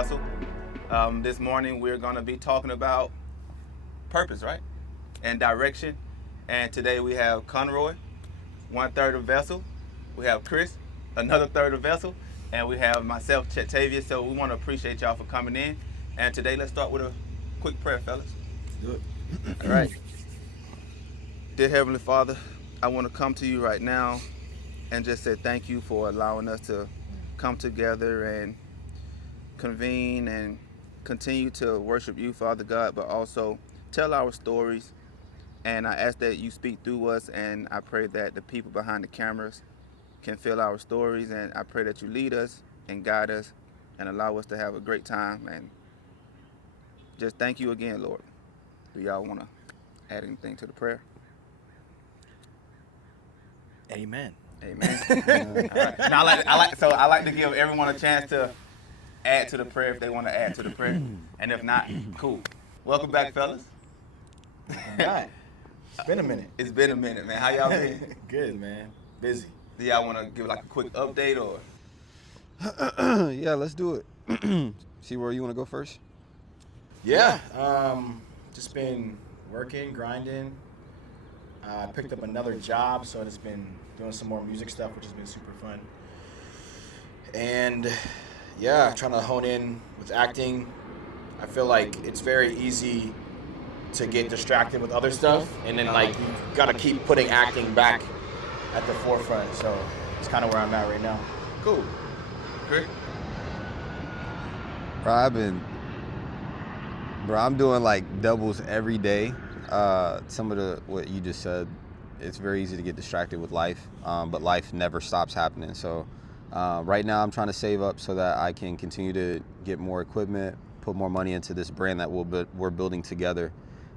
vessel. This morning we're going to be talking about purpose, right? And direction. And today we have Conroy, 1/3 of vessel. We have Chris, another third of vessel. And we have myself, Chetavia. So we want to appreciate y'all for coming in. And today let's start with a quick prayer, fellas. Do it. All right. Dear Heavenly Father, I want to come to you right now and just say thank you for allowing us to come together and convene and continue to worship you, Father God, but also tell our stories. And I ask that you speak through us, and I pray that the people behind the cameras can feel our stories, and I pray that you lead us and guide us and allow us to have a great time. And just thank you again, Lord. Do y'all want to add anything to the prayer? Amen. Amen. All right. Now, I like to give everyone a chance to add to the prayer if they want to add to the prayer, and if not, cool. Welcome back, fellas. All right. It's been a minute. It's been a minute, man. How y'all been? Good, man. Busy. Do y'all want to give like a quick update or? Yeah, let's do it. See where you want to go first? Yeah. Just been working, grinding. I picked up another job, so I just been doing some more music stuff, which has been super fun. And yeah, trying to hone in with acting. I feel like it's very easy to get distracted with other stuff, and then like you gotta keep putting acting back at the forefront. So it's kind of where I'm at right now. Cool. Great. Bro, I'm doing like doubles every day. Some of what you just said, it's very easy to get distracted with life, but life never stops happening. So right now I'm trying to save up so that I can continue to get more equipment, put more money into this brand that we're building together,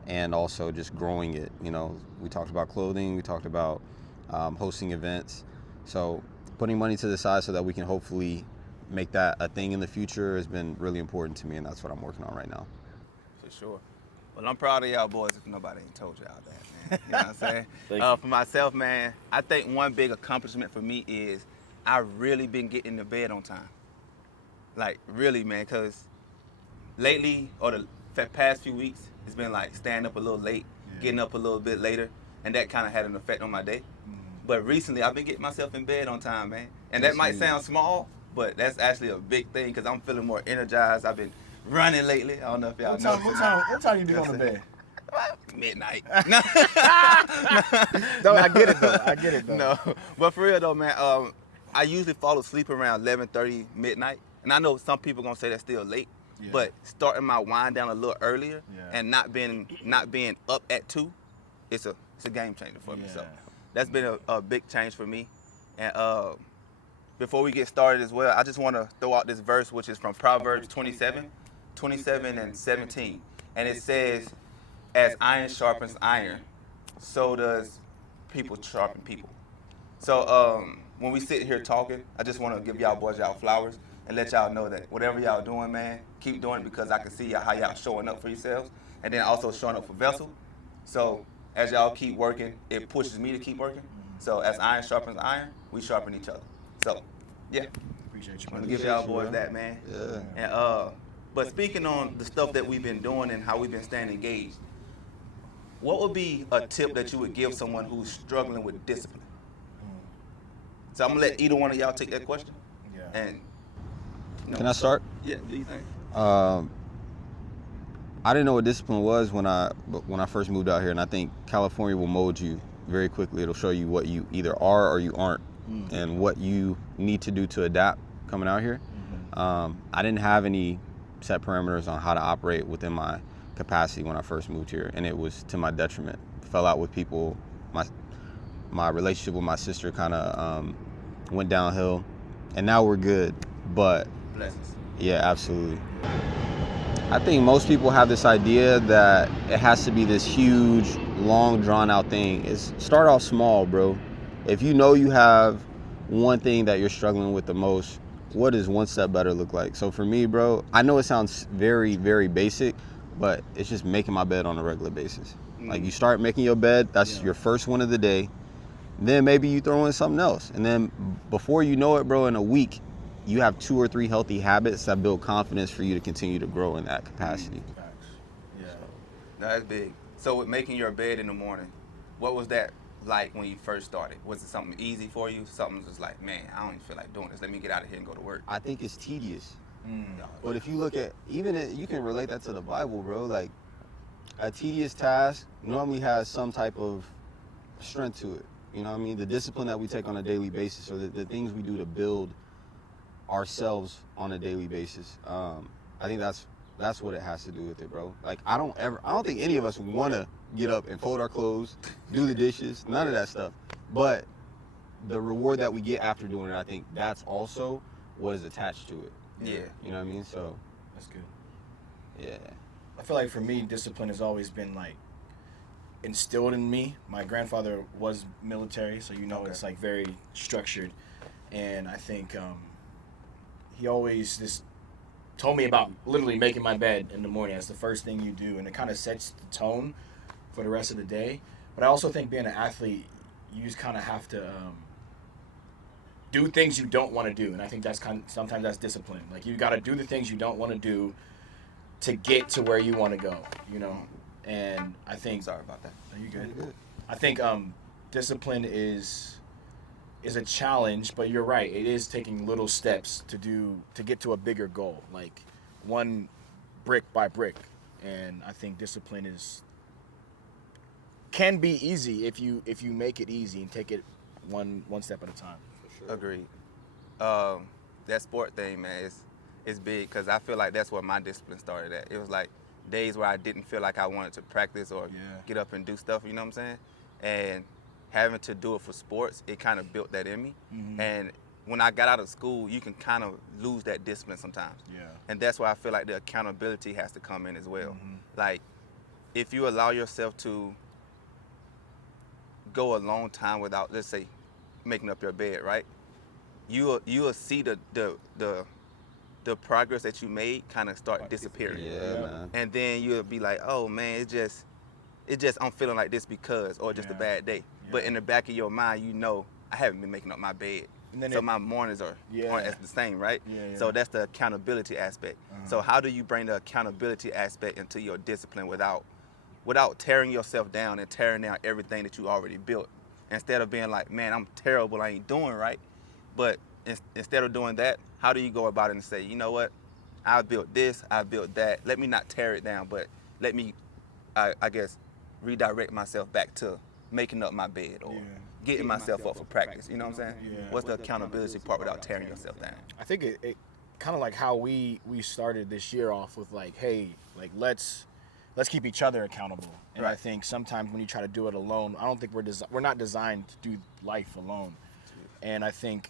and also just growing it. You know, we talked about clothing, we talked about hosting events. So putting money to the side so that we can hopefully make that a thing in the future has been really important to me, and that's what I'm working on right now. For sure. Well, I'm proud of y'all boys if nobody ain't told y'all that, man. You know what I'm saying? Thank you. For myself, man, I think one big accomplishment for me is I've really been getting to bed on time. Like, really, man, because lately, or the past few weeks, it's been like staying up a little late, getting up a little bit later, and that kind of had an effect on my day. But recently, I've been getting myself in bed on time, man. And that might sound small, but that's actually a big thing because I'm feeling more energized. I've been running lately. I don't know if y'all know. What time you do on the bed? Midnight. No, I get it though. No, but for real though, man, I usually fall asleep around 11:30 midnight, and I know some people gonna say that's still late, but starting my wind down a little earlier and not being up at 2, it's a game changer for me. So that's been a big change for me. And before we get started as well, I just want to throw out this verse, which is from Proverbs 27 and 17, and it says, "As iron sharpens iron, so does people sharpen people." So when we sit here talking, I just want to give y'all boys y'all flowers and let y'all know that whatever y'all doing, man, keep doing it because I can see how y'all showing up for yourselves and then also showing up for Vessel. So as y'all keep working, it pushes me to keep working. So as iron sharpens iron, we sharpen each other. So yeah, Appreciate you. I'm gonna give y'all boys that, man. Yeah. And but speaking on the stuff that we've been doing and how we've been staying engaged, what would be a tip that you would give someone who's struggling with discipline? So I'm gonna let either one of y'all take that question. Yeah. And Can I start? Yeah, do you think? I didn't know what discipline was when I first moved out here, and I think California will mold you very quickly. It'll show you what you either are or you aren't, and what you need to do to adapt coming out here. I didn't have any set parameters on how to operate within my capacity when I first moved here, and it was to my detriment. Fell out with people. My relationship with my sister kind of went downhill, and now we're good. But Blessings. yeah, absolutely. I think most people have this idea that it has to be this huge, long, drawn-out thing. Start off small, bro. If you know you have one thing that you're struggling with the most, what does one step better look like? So for me, bro, I know it sounds very, very basic, but it's just making my bed on a regular basis. Like, you start making your bed, that's your first one of the day. Then maybe you throw in something else. And then before you know it, bro, in a week, you have 2 or 3 healthy habits that build confidence for you to continue to grow in that capacity. Yeah, that's big. So with making your bed in the morning, what was that like when you first started? Was it something easy for you? Something just like, man, I don't even feel like doing this. Let me get out of here and go to work. I think it's tedious. But if you look at, you can relate that to the Bible, bro. Like, a tedious task normally has some type of strength to it. You know what I mean? The discipline that we take on a daily basis, or the things we do to build ourselves on a daily basis. I think that's what it has to do with it, bro. Like, I don't think any of us want to get up and fold our clothes, do the dishes, none of that stuff. But the reward that we get after doing it, I think that's also what is attached to it. Yeah. You know what I mean? So That's good. yeah. I feel like for me, discipline has always been like instilled in me. My grandfather was military, so it's like very structured, and I think he always just told me about literally making my bed in the morning. That's the first thing you do, and it kind of sets the tone for the rest of the day. But I also think being an athlete, you just kind of have to do things you don't want to do, and I think sometimes that's discipline. Like, you got to do the things you don't want to do to get to where you want to go, And I think... Sorry about that. Are you good? I think discipline is a challenge, but you're right. It is taking little steps to get to a bigger goal, like one brick by brick. And I think discipline can be easy if you make it easy and take it one step at a time. For sure. Agreed. That sport thing, man, is big, because I feel like that's where my discipline started at. It was like days where I didn't feel like I wanted to practice or get up and do stuff, you know what I'm saying? And having to do it for sports, it kind of built that in me. Mm-hmm. And when I got out of school, you can kind of lose that discipline sometimes. Yeah. And that's why I feel like the accountability has to come in as well. Mm-hmm. Like, if you allow yourself to go a long time without, let's say, making up your bed, right? You will see the progress that you made kind of start disappearing. Yeah, man. And then you'll be like, oh man, it just I'm feeling like this because, or just a bad day. Yeah. But in the back of your mind, I haven't been making up my bed. So my mornings aren't as the same, right? Yeah. So that's the accountability aspect. Uh-huh. So how do you bring the accountability aspect into your discipline without tearing yourself down and tearing down everything that you already built? Instead of being like, man, I'm terrible, I ain't doing right. But instead of doing that, how do you go about it and say, you know what, I built this, I built that. Let me not tear it down, but let me, I guess, redirect myself back to making up my bed or getting myself up for practice. You know what I'm saying? Yeah. What's the accountability part without tearing yourself down? I think it kind of like how we started this year off with like, hey, like let's keep each other accountable. And I think sometimes when you try to do it alone, I don't think we're not designed to do life alone. And I think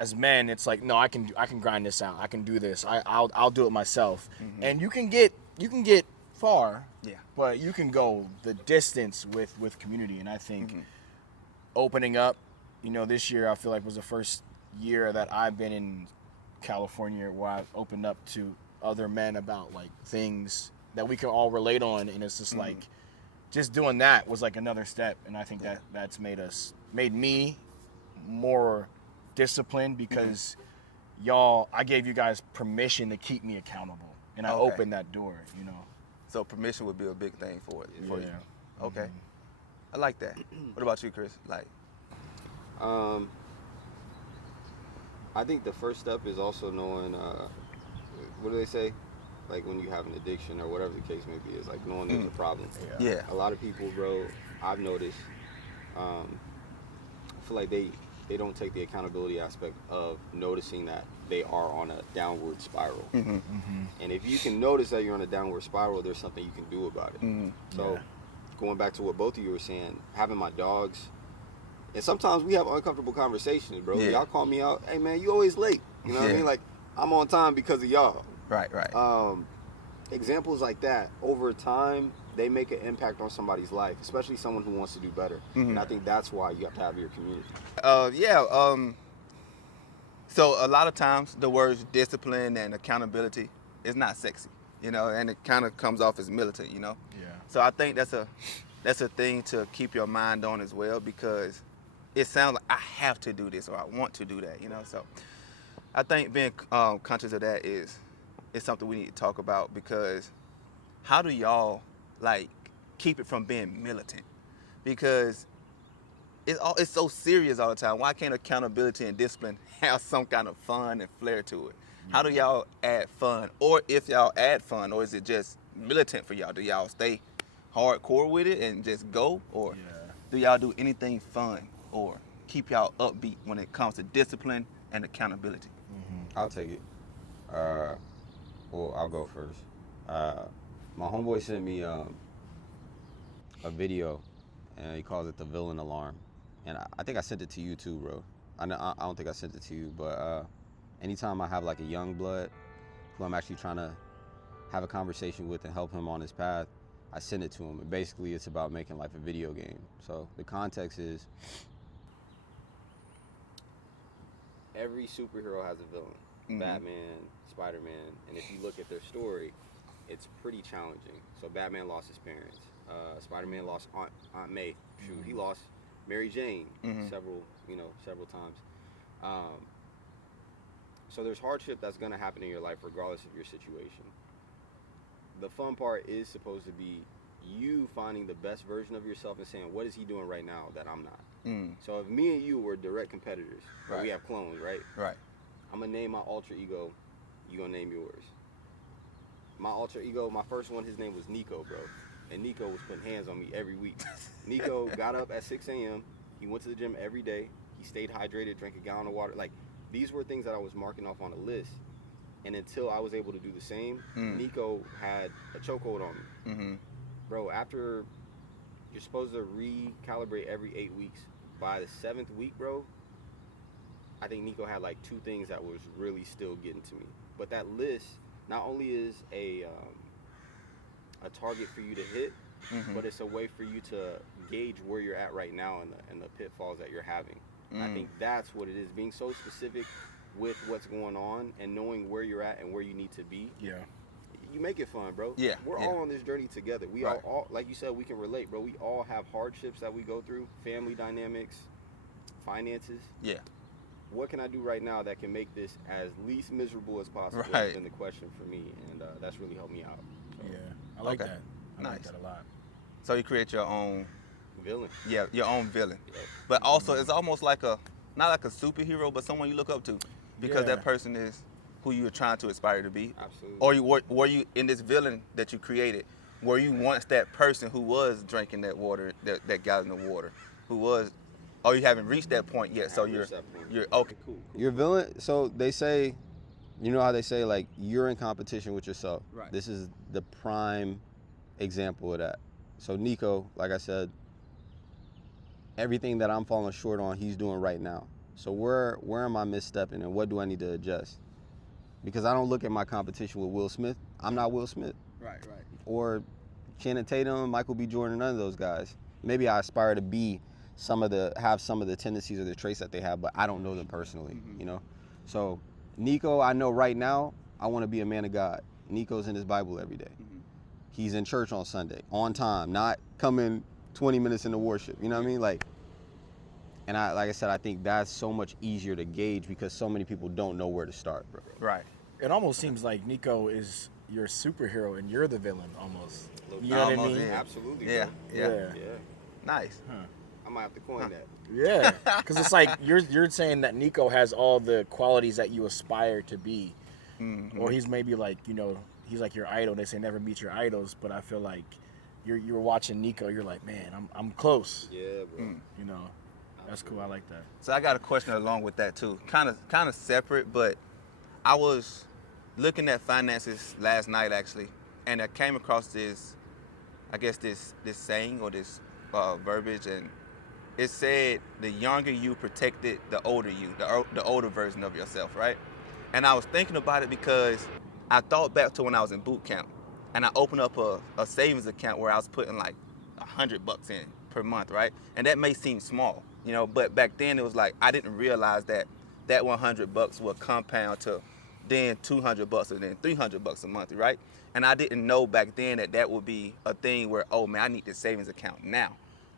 as men, it's like, no, I can grind this out. I can do this. I'll do it myself. Mm-hmm. And you can get far. Yeah. But you can go the distance with community. And I think opening up, this year I feel like was the first year that I've been in California where I've opened up to other men about like things that we can all relate on, and it's just like just doing that was like another step. And I think that's made me more disciplined because I gave you guys permission to keep me accountable, and I opened that door. So permission would be a big thing for you. Okay. I like that. What about you, Chris? Like, I think the first step is also knowing, what do they say? Like, when you have an addiction or whatever the case may be, is like knowing there's a problem. Yeah. A lot of people, bro, I've noticed, I feel like they don't take the accountability aspect of noticing that they are on a downward spiral. Mm-hmm. Mm-hmm. And if you can notice that you're on a downward spiral, there's something you can do about it. Mm-hmm. So going back to what both of you were saying, having my dogs, and sometimes we have uncomfortable conversations, bro. Yeah. Y'all call me out, hey man, you always late. You know what I mean? Like, I'm on time because of y'all. Right. Examples like that, over time, they make an impact on somebody's life, especially someone who wants to do better. Mm-hmm. And I think that's why you have to have your community. So a lot of times the words discipline and accountability is not sexy, and it kind of comes off as militant, Yeah. So I think that's a thing to keep your mind on as well, because it sounds like I have to do this or I want to do that, So I think being conscious of that is something we need to talk about, because how do y'all like keep it from being militant? Because it's so serious all the time. Why can't accountability and discipline have some kind of fun and flair to it? How do y'all add fun? Or if y'all add fun, or is it just militant for y'all? Do y'all stay hardcore with it and just go? Or do y'all do anything fun or keep y'all upbeat when it comes to discipline and accountability? I'll take it. Well, I'll go first. My homeboy sent me a video, and he calls it the villain alarm. And I think I sent it to you too, bro. I don't think I sent it to you, but anytime I have like a young blood who I'm actually trying to have a conversation with and help him on his path, I send it to him. And basically, it's about making life a video game. So the context is every superhero has a villain. Batman, Spider-Man, and if you look at their story, it's pretty challenging. So Batman lost his parents. Spider-Man lost Aunt May. Shoot, he lost Mary Jane several times. So there's hardship that's going to happen in your life regardless of your situation. The fun part is supposed to be you finding the best version of yourself and saying, what is he doing right now that I'm not? So if me and you were direct competitors, right. We have clones, right? Right. I'm going to name my alter ego. You going to name yours. My alter ego, my first one, his name was Nico, bro. And Nico was putting hands on me every week. Nico got up at 6 a.m. He went to the gym every day. He stayed hydrated, drank a gallon of water. Like, these were things that I was marking off on a list. And until I was able to do the same, Nico had a chokehold on me. Bro, after you're supposed to recalibrate every 8 weeks, by the 7th week, bro, I think Nico had like 2 things that was really still getting to me. But that list not only is a target for you to hit, but it's a way for you to gauge where you're at right now and the pitfalls that you're having. I think that's what it is, being so specific with what's going on and knowing where you're at and where you need to be. Yeah. You make it fun, bro. Yeah. We're all on this journey together. We all, like you said, we can relate, bro. We all have hardships that we go through, family dynamics, finances. Yeah. What can I do right now that can make this as least miserable as possible? Right. Has been the question for me, and that's really helped me out. So. Yeah, I like that. I Nice. like that a lot. So you create your own villain. Yeah, your own villain. Yep. But also, it's almost like not like a superhero, but someone you look up to, because that person is who you're trying to aspire to be. Absolutely. Or were you in this villain that you created? Were you once that person who was drinking that water, that gallon of water, who was? Oh, you haven't reached that point yet, so you're okay. Cool. Your villain. So they say, you know how they say like you're in competition with yourself. Right. This is the prime example of that. So Nico, like I said, everything that I'm falling short on, he's doing right now. So where am I misstepping, and what do I need to adjust? Because I don't look at my competition with Will Smith. I'm not Will Smith. Right. Or Channing Tatum, Michael B. Jordan, none of those guys. Maybe I aspire to be have some of the tendencies or the traits that they have, but I don't know them personally, you know? So Nico, I know right now, I want to be a man of God. Nico's in his Bible every day. He's in church on Sunday, on time, not coming 20 minutes into worship, you know what I mean? Like I said, I think that's so much easier to gauge because so many people don't know where to start, bro. Right. It almost seems like Nico is your superhero and you're the villain almost. You know what I mean? Yeah. Absolutely. Yeah. Yeah. Nice. I might have to coin that. Yeah, because it's like you're saying that Nico has all the qualities that you aspire to be, or he's maybe like, you know, he's like your idol. They say never meet your idols, but I feel like you're watching Nico. You're like, man, I'm close. Yeah, bro. You know, that's cool. I like that. So I got a question along with that too, kind of separate, but I was looking at finances last night actually, and I came across this saying or this verbiage, and it said the younger you protected the older you, the older version of yourself, right? And I was thinking about it because I thought back to when I was in boot camp, and I opened up a savings account where I was putting like $100 in per month, right? And that may seem small, you know, but back then it was like I didn't realize that $100 would compound to then $200 and then $300 a month, right? And I didn't know back then that would be a thing where, oh man, I need this savings account now.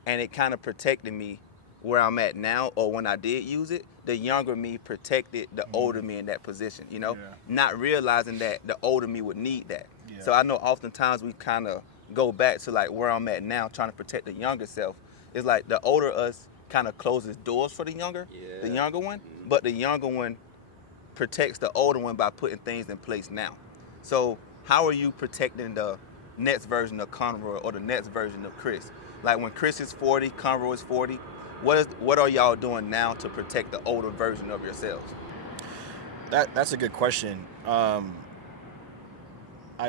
And it kind of protected me where I'm at now, or when I did use it, the younger me protected the older me in that position, you know? Yeah. Not realizing that the older me would need that. Yeah. So I know oftentimes we kind of go back to like where I'm at now, trying to protect the younger self. It's like the older us kind of closes doors for the younger one, but the younger one protects the older one by putting things in place now. So how are you protecting the next version of Conroy or the next version of Chris? Like when Chris is 40, Conroy is 40, what are y'all doing now to protect the older version of yourselves? That's a good question. I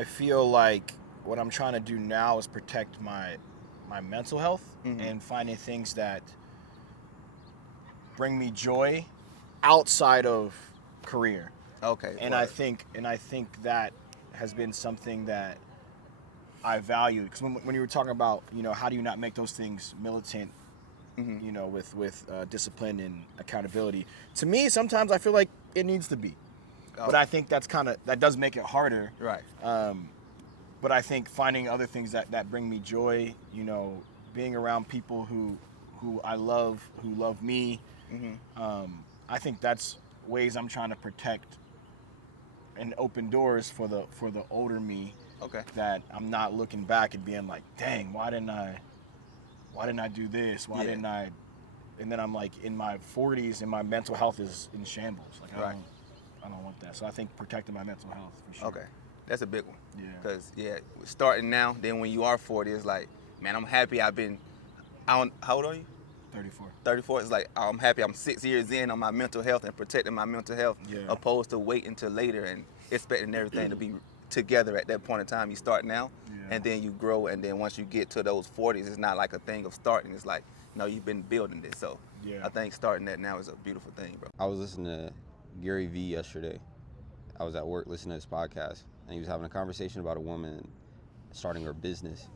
feel like what I'm trying to do now is protect my mental health and finding things that bring me joy outside of career. Okay. And I think that has been something that I value, because when you were talking about, how do you not make those things militant, with discipline and accountability. To me, sometimes I feel like it needs to be, but I think that does make it harder. Right. But I think finding other things that bring me joy, being around people who I love, who love me, I think that's ways I'm trying to protect and open doors for the older me. Okay. That I'm not looking back and being like, dang, why didn't I do this? Why didn't I? And then I'm like in my 40s and my mental health is in shambles. Like I don't want that. So I think protecting my mental health for sure. Okay. That's a big one. Yeah. Because, starting now, then when you are 40, it's like, man, I'm happy how old are you? 34. 34. It's like, I'm happy I'm 6 years in on my mental health and protecting my mental health, opposed to waiting till later and expecting everything to be together at that point in time. You start now, and then you grow, and then once you get to those 40s, it's not like a thing of starting. It's like, no, you've been building this. So I think starting that now is a beautiful thing, bro. I was listening to Gary Vee yesterday. I was at work listening to his podcast, and he was having a conversation about a woman starting her business.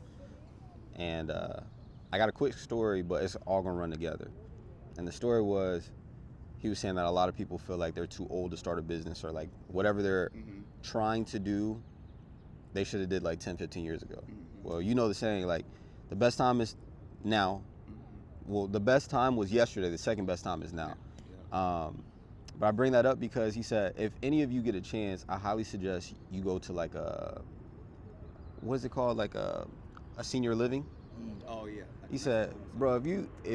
And I got a quick story, but it's all gonna run together. And the story was, he was saying that a lot of people feel like they're too old to start a business, or like whatever they're trying to do, they should have did like 10, 15 years ago. Well, you know the saying, like, the best time is now. Well, the best time was yesterday. The second best time is now. But I bring that up because he said, if any of you get a chance, I highly suggest you go to like what is it called? Like a senior living. Oh yeah. He said, bro, if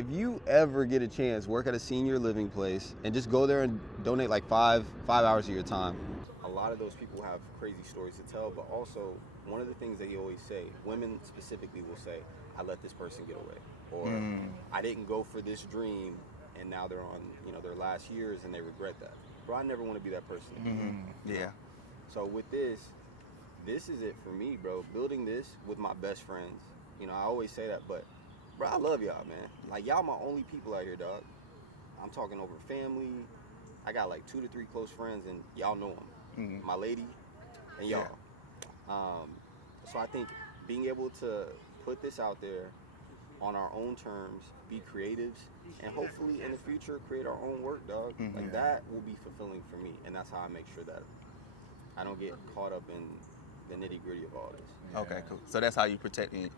you ever get a chance, work at a senior living place and just go there and donate like five hours of your time. A lot of those people have crazy stories to tell, but also one of the things that you always say, women specifically will say, I let this person get away, or I didn't go for this dream, and now they're on their last years and they regret that. Bro, I never want to be that person again. Yeah. So with this is it for me, bro. Building this with my best friends. I always say that, but bro, I love y'all, man. Like, y'all my only people out here, dog. I'm talking over family. I got like 2 to 3 close friends, and y'all know them. My lady and y'all. So I think being able to put this out there on our own terms, be creatives, and hopefully in the future create our own work, dog. Like, that will be fulfilling for me, and that's how I make sure that I don't get caught up in the nitty gritty of all this. Okay, cool. So that's how you protecting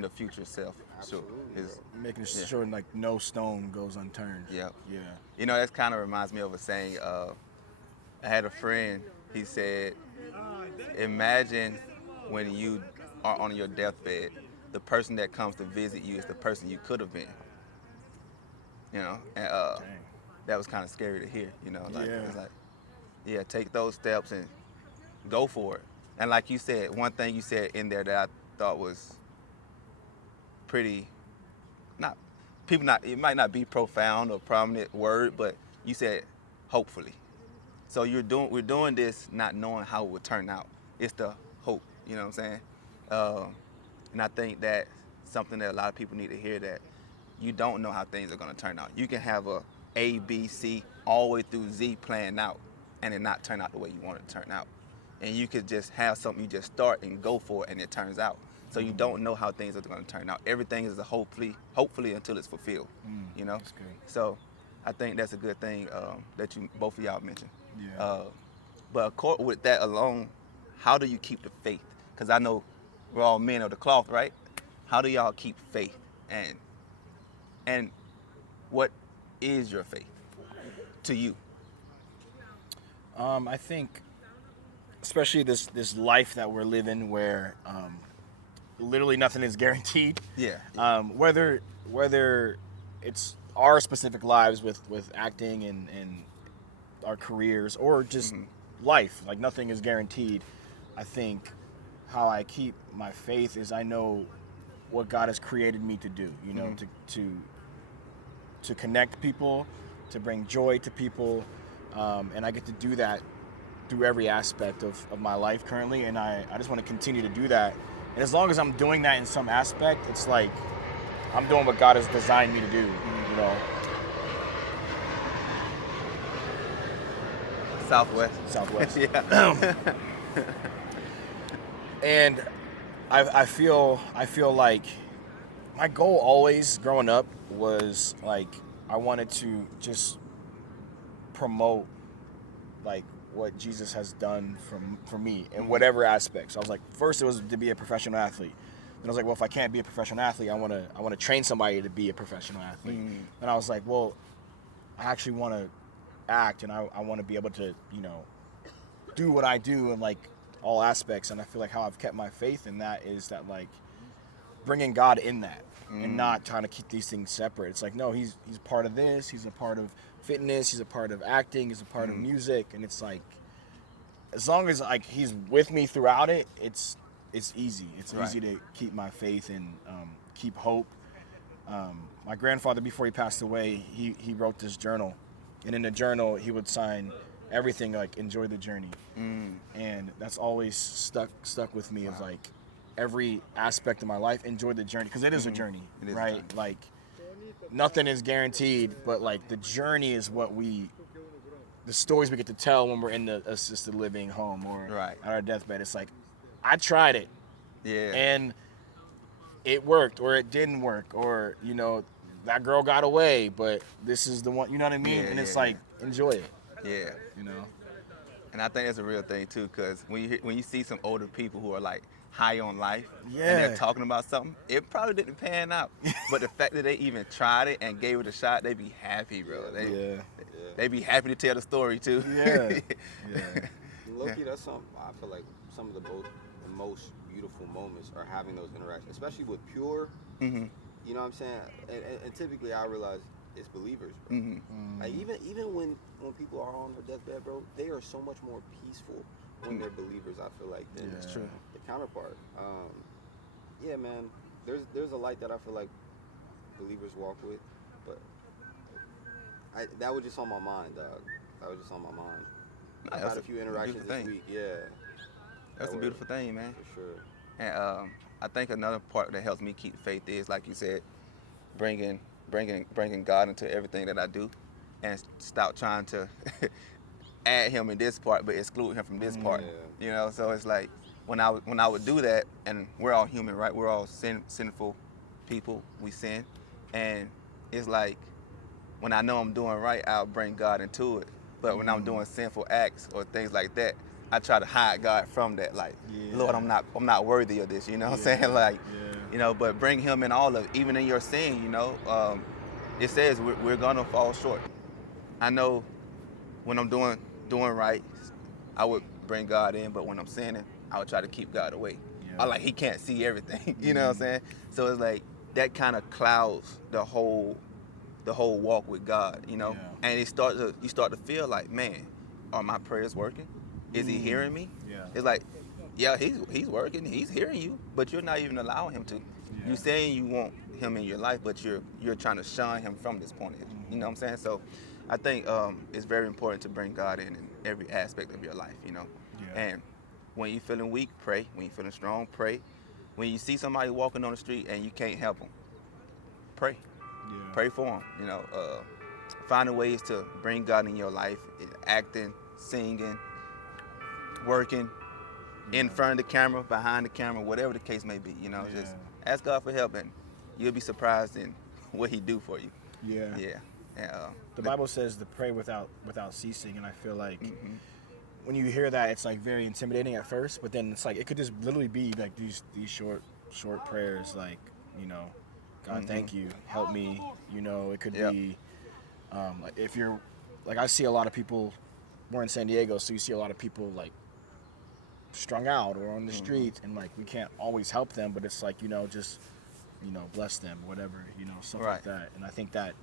the future self. Absolutely, Making sure like no stone goes unturned. Yeah. Yeah. That kind of reminds me of a saying. I had a friend. He said, imagine when you are on your deathbed, the person that comes to visit you is the person you could have been. And that was kind of scary to hear. It's like, take those steps and go for it. And like you said, one thing you said in there that I thought was pretty, it might not be profound or prominent word, but you said hopefully. So we're doing this not knowing how it would turn out. It's the hope, you know what I'm saying? And I think that's something that a lot of people need to hear, that you don't know how things are gonna turn out. You can have A, B, C, all the way through Z planned out, and it not turn out the way you want it to turn out. And you could just have something you just start and go for it, and it turns out. So you don't know how things are going to turn out. Everything is a hopefully until it's fulfilled. That's good. So I think that's a good thing that both of y'all mentioned. Yeah. But with that alone, how do you keep the faith? Because I know we're all men of the cloth, right? How do y'all keep faith and what is your faith to you? I think, especially this life that we're living, where literally nothing is guaranteed. Yeah. Whether it's our specific lives with acting and our careers, or just life, like nothing is guaranteed. I think how I keep my faith is I know what God has created me to do. You know, to connect people, to bring joy to people, and I get to do that through every aspect of my life currently, and I just want to continue to do that. And as long as I'm doing that in some aspect, it's like I'm doing what God has designed me to do, you know. Southwest. Yeah. And I feel like my goal always growing up was like I wanted to just promote like what Jesus has done for me in whatever aspects. I was like, first it was to be a professional athlete. Then I was like, well, if I can't be a professional athlete, I want to train somebody to be a professional athlete. And I was like, well, I actually want to act, and I want to be able to, you know, do what I do in like all aspects. And I feel like how I've kept my faith in that is that like bringing God in that and not trying to keep these things separate. It's like, no, he's part of this. He's a part of fitness. He's a part of acting. He's a part of music. And it's like, as long as like he's with me throughout it, it's easy. It's easy to keep my faith and keep hope. My grandfather, before he passed away, he wrote this journal, and in the journal he would sign everything like "enjoy the journey," and that's always stuck with me. Of like every aspect of my life, enjoy the journey, because it is a journey, right? Like nothing is guaranteed, but like the journey is what the stories we get to tell when we're in the assisted living home or at our deathbed. It's like, I tried it, and it worked, or it didn't work, or you know, that girl got away, but this is the one. You know what I mean? And it's like, enjoy it. Yeah. You know. And I think that's a real thing too, because when you see some older people who are like high on life and they're talking about something, it probably didn't pan out. But the fact that they even tried it and gave it a shot, they be happy, bro. They be happy to tell the story too. Low-key, that's something I feel like some of the most beautiful moments are having those interactions, especially with pure. You know what I'm saying? And typically I realize it's believers, bro. Like even when people are on their deathbed, bro, they are so much more peaceful when they're believers, I feel like, than the counterpart. Yeah, man. There's a light that I feel like believers walk with, but that was just on my mind, dog. That was just on my mind. I've had a few interactions this week. Yeah. That's a beautiful thing, man. For sure. And I think another part that helps me keep faith is, like you said, bringing God into everything that I do, and stop trying to add Him in this part, but exclude Him from this part. You know, so it's like when I would do that, and we're all human, right? We're all sinful people. We sin, and it's like when I know I'm doing right, I'll bring God into it. But when I'm doing sinful acts or things like that, I try to hide God from that. Like, Lord, I'm not worthy of this. You know what I'm saying? Like, you know, but bring Him in all of it, even in your sin. You know, it says we're gonna fall short. I know when I'm doing right, I would bring God in, but when I'm sinning, I would try to keep God away. I like He can't see everything. You know what I'm saying? So it's like that kind of clouds the whole walk with God, you know, and you start to feel like, man, are my prayers working? Is He hearing me? It's like, yeah, he's working, He's hearing you, but you're not even allowing Him to. You're saying you want Him in your life, but you're trying to shun Him from this point. You know what I'm saying? So I think it's very important to bring God in every aspect of your life, you know. And when you're feeling weak, pray. When you're feeling strong, pray. When you see somebody walking on the street and you can't help them, pray. Pray for them, you know. Finding ways to bring God in your life, acting, singing, working, in front of the camera, behind the camera, whatever the case may be, you know. Just ask God for help, and you'll be surprised in what He do for you. The Bible says to pray without ceasing, and I feel like when you hear that, it's like very intimidating at first, but then it's like it could just literally be like these short prayers, like, you know, God, thank you. Help me. You know, it could be, like if you're, like I see a lot of people, we're in San Diego, so you see a lot of people like strung out or on the streets, and like we can't always help them, but it's like, you know, just, you know, bless them, whatever, you know, stuff like that. And I think that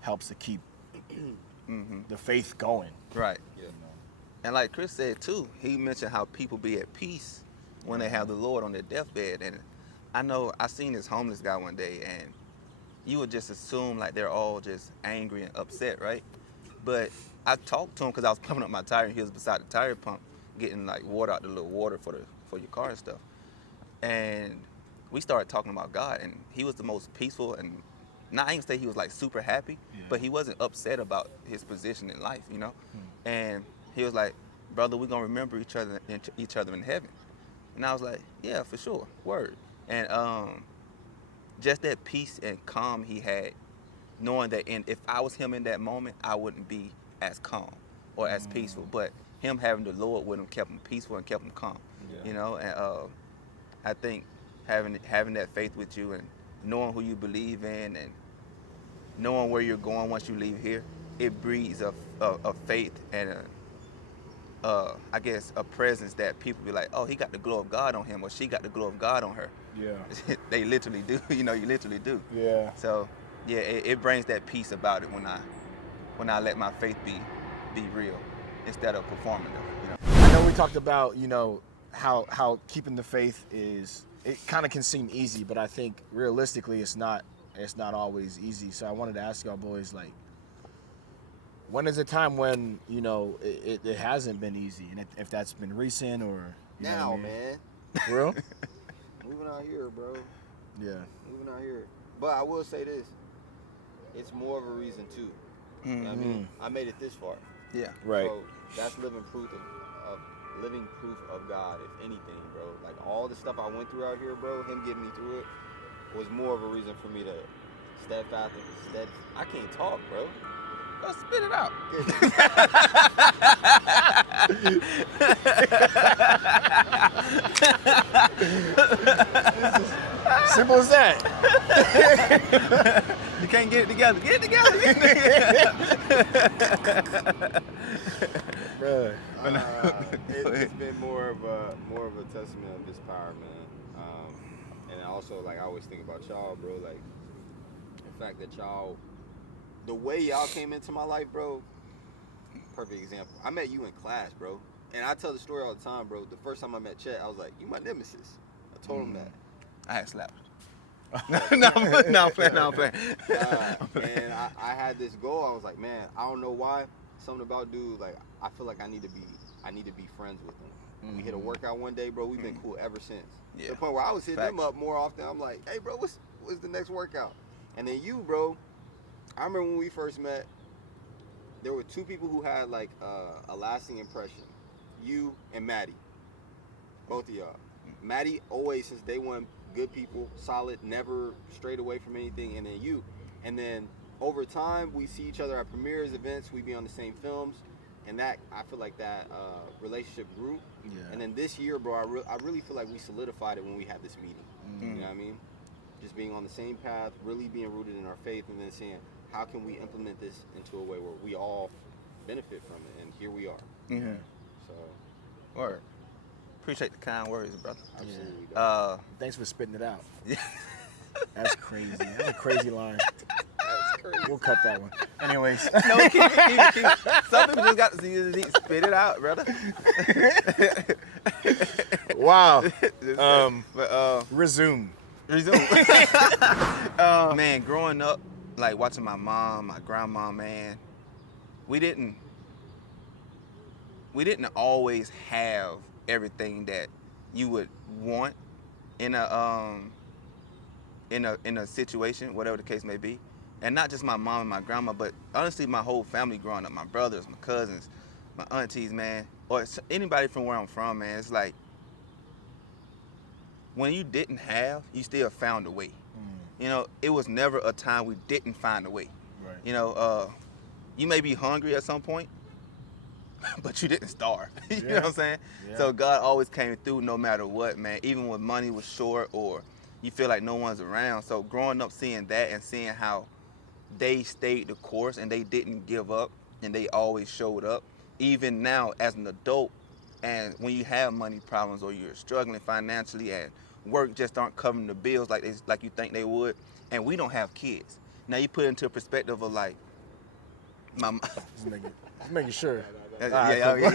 helps to keep the faith going. Right. Yeah. You know? And like Chris said too, he mentioned how people be at peace when they have the Lord on their deathbed. And I know I seen this homeless guy one day, and you would just assume like they're all just angry and upset, right? But I talked to him because I was pumping up my tire, and he was beside the tire pump getting like water out the little water for your car and stuff. And we started talking about God, and he was the most peaceful, and not I ain't say he was like super happy, but he wasn't upset about his position in life, you know. And he was like, "Brother, we're gonna remember each other in heaven." And I was like, "Yeah, for sure, word." And just that peace and calm he had, knowing that if I was him in that moment, I wouldn't be as calm or as peaceful. But him having the Lord with him kept him peaceful and kept him calm, you know. And I think having that faith with you and knowing who you believe in and knowing where you're going once you leave here, it breeds a faith and I guess a presence that people be like, oh, he got the glow of God on him, or she got the glow of God on her. Yeah. They literally do. You know, you literally do. Yeah. So yeah, it brings that peace about it when I let my faith be real instead of performative. You know. I know we talked about, you know, how keeping the faith is, it kind of can seem easy, but I think realistically it's not always easy. So I wanted to ask y'all boys, like, when is a time when, you know, it hasn't been easy, and if that's been recent or you know Now, what I mean? man. For real? Moving out here, bro. Yeah. Moving out here. But I will say this. It's more of a reason, too. You know what I mean? I made it this far. Yeah. Right. So that's living proof of God, if anything, bro. Like, all the stuff I went through out here, bro, him getting me through it, was more of a reason for me to steadfast. I can't talk, bro. Go spit it out. Simple as that. You can't get it together. Get it together. Bruh. It's been more of a testament of His power, man. And also, like, I always think about y'all, bro. Like, the fact that y'all, the way y'all came into my life, bro. Perfect example. I met you in class, bro. And I tell the story all the time, bro. The first time I met Chet, I was like, "You my nemesis." I told him that. I had slapped. no, I'm playing. And I had this goal. I was like, man, I don't know why. Something about dude, like, I feel like I need to be friends with him. We hit a workout one day, bro. We've been cool ever since. Yeah. To the point where I was hitting him up more often. I'm like, hey, bro, what's the next workout? And then you, bro, I remember when we first met, there were two people who had like a lasting impression. You and Maddie. Both of y'all. Maddie always, since day one, good people, solid, never strayed away from anything. And then you. And then over time, we see each other at premieres, events. We be on the same films. And that, I feel like that relationship grew. Yeah. And then this year, bro, I really feel like we solidified it when we had this meeting. You know what I mean? Just being on the same path, really being rooted in our faith, and then saying, how can we implement this into a way where we all benefit from it? And here we are. Mm-hmm. So, Word. Appreciate the kind words, brother. absolutely. Thanks for spitting it out. Yeah. That's crazy. That's a crazy line. That's crazy. We'll cut that one. Anyways. No, keep it. Some people just got to see you spit it out, brother. Wow. But Resume. Man, growing up, like watching my mom, my grandma, man, we didn't always have everything that you would want in a situation, whatever the case may be. And not just my mom and my grandma, but honestly my whole family growing up, my brothers, my cousins, my aunties, man, or anybody from where I'm from, man. It's like when you didn't have, you still found a way. You know, it was never a time we didn't find a way. Right. You know, you may be hungry at some point, but you didn't starve. You know what I'm saying? Yeah. So God always came through no matter what, man. Even when money was short or you feel like no one's around. So growing up seeing that and seeing how they stayed the course and they didn't give up and they always showed up, even now as an adult, and when you have money problems or you're struggling financially and work just aren't covering the bills like you think they would, and we don't have kids. Now you put it into a perspective of like my Just making sure. yeah. You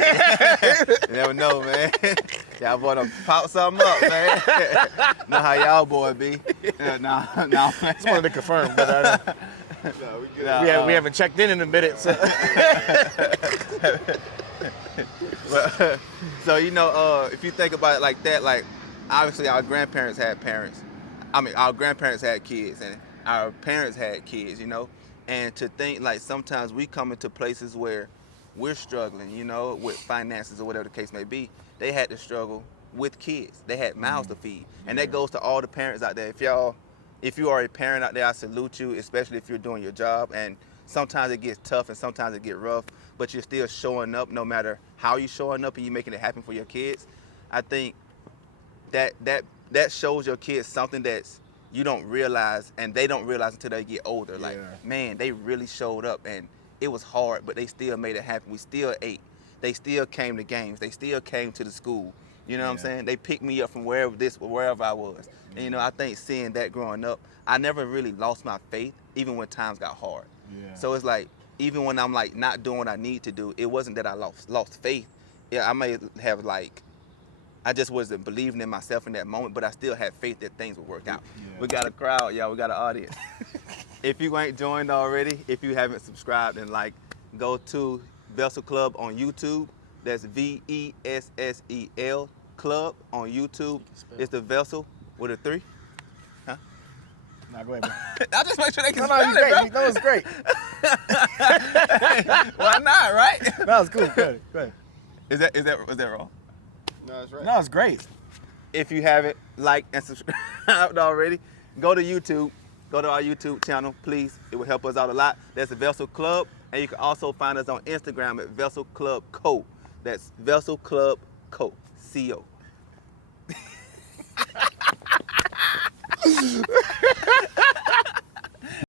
never know, man. Y'all boy done pop something up, man. Know how y'all boy be. No, man. Just wanted to confirm, but No, we good. we haven't checked in a minute. So. So if you think about it like that, like obviously our grandparents had parents. I mean, our grandparents had kids, and our parents had kids, And to think like sometimes we come into places where we're struggling, with finances or whatever the case may be. They had to struggle with kids. They had mouths to feed, and that goes to all the parents out there. If you are a parent out there, I salute you, especially if you're doing your job. And sometimes it gets tough and sometimes it gets rough, but you're still showing up no matter how you're showing up and you're making it happen for your kids. I think that shows your kids something that's you don't realize and they don't realize until they get older. Like, man, they really showed up and it was hard, but they still made it happen. We still ate. They still came to games. They still came to the school. You know what I'm saying? They picked me up from wherever I was. And, I think seeing that growing up, I never really lost my faith, even when times got hard. Yeah. So it's like, even when I'm like not doing what I need to do, it wasn't that I lost faith. Yeah, I may have I just wasn't believing in myself in that moment, but I still had faith that things would work out. Yeah. We got a crowd, y'all. We got an audience. If you ain't joined already, if you haven't subscribed, then go to Vessel Club on YouTube. That's VESSEL Club on YouTube. It's the Vessel with a 3. Huh? Nah, go ahead, man. I'll just make sure they can spell it, bro. No, it's great. Why not, right? No, it's cool. Go ahead. Is that wrong? No, that's right. No, it's great. If you haven't liked and subscribed already, go to YouTube. Go to our YouTube channel, please. It will help us out a lot. That's the Vessel Club. And you can also find us on Instagram at Vessel Club Co. That's Vessel Club Co. C-O.